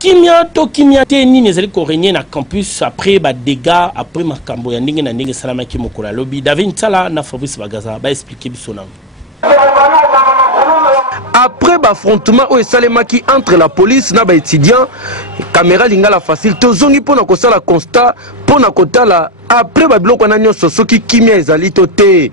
kimia to kimia te nini ezali korenye na campus après ba dégâts après makambo ya ndenge na ndenge salama ki mokola lobby David Nsala na Fabrice Bagaza ba expliquer biso na. Après l'affrontement au Salemaki entre la police et les étudiants, caméra lingala facile, tozongi pona kosala constat pona kotala après babiloko na nyonso soki kimia ezali to te.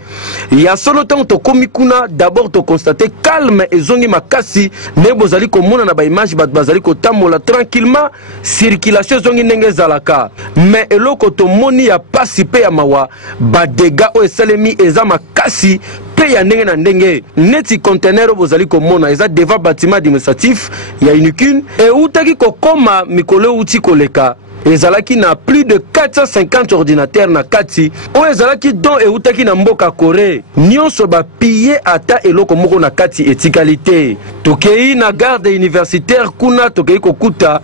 Ya solo temps to komi kuna d'abord to constater calme ezongi makasi ne bozali komona na ba image bat bazali kotamola tranquillement circulation zongi ndenge zalaka. Mais eloko to moni ya pasi pe ya mawa ba dégâts au Salemi eza makasi pe ya ndenge na ndenge neti conteneur bozali komona eza devant bâtiment administratif ya Unikune et utaki kokoma mikolo uti koleka ezalaki na plus de 450 ordinateurs na kati o ezalaki don et utaki na mboka Corée nyonso ba piller ata eloko moko na kati etikalité tokei na garde universitaire kuna tokei kokuta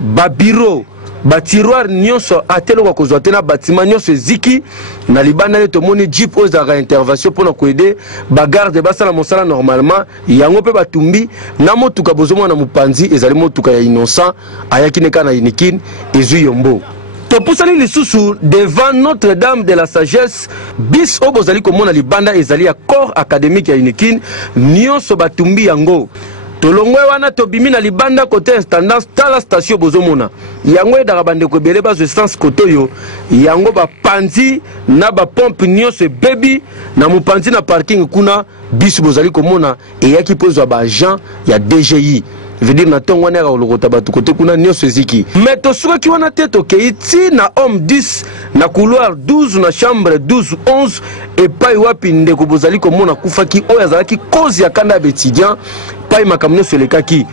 ba bureau ba tiroir nyonso atelo kwa kozwa tena bâtiment nyonso ziki na libanda le tomoni jeep ozaka intervention pour ko aider ba garde basala mosala normalement yango pe batumbi na motuka bozomona mupanzi ezali motuka ya innocent ayaki neka na Unikine ezu yombo to pusali lisusu devant Notre-Dame de la Sagesse bis obozali komona libanda ezali ya corps académique ya Unikine nyonso batumbi yango tolongwe wana tobimi na libanda côté instandance tala station bozomona yango edaka bandeko ebele bazo essence koto yo yango bapanzi na bapompe nyonso bebi na mopanzi na parking kuna biso bozali komona eyaki pozwa baagent ya DGI veut dire na tongo wana olokota batu kote kuna nyonso eziki mais tosuki wana te tokei ti na homme 10 na couloir 12 na chambre 12 11 epai wapi ndeko bozali komona kufaki oyo azalaki cause ya kanda étudiant pai makamno selekaki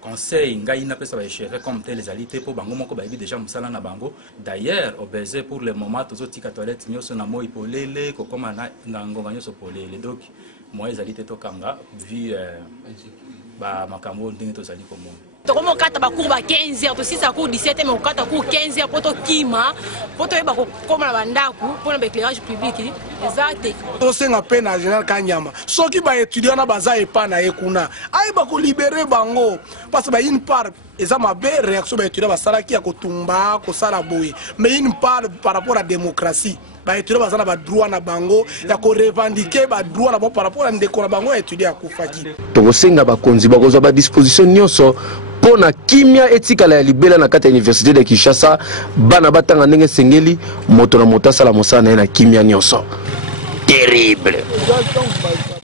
conseil ngai na pesa ba gérer comme tel les alités pour bango moko ba déjà musala na bango d'ailleurs au baiser pour le moment tozo tika toilette nyoso na moi polele ko koma na ngonga nyoso polele donc moi les alités to kanga vu ba makambo ndenge to zali komona tokomo kata ba cours ba 15h to 6 cours 17h mais okata cours 15h poto kima poto yeba ko koma na bandaku pona ba éclairage public exact to senga pe na général Kanyama soki ba étudiant na baza epa na ekuna ai ba ko libérer bango parce que ba une part eza mabe réaction ba étudiant ba sala ki ya kotumba ko sala boye mais une part par rapport à la démocratie ba étudiant bazana ba droit na bango ya ko revendiquer ba droit na bo par rapport à ndeko na bango étudiant akufaki to senga ba konzi ba kozwa ba disposition nyonso pona kimia etikala ya libela na kati ya université de Kinshasa bana batanga ndenge sengeli moto na moto asala mosala na kimia nyonso terrible.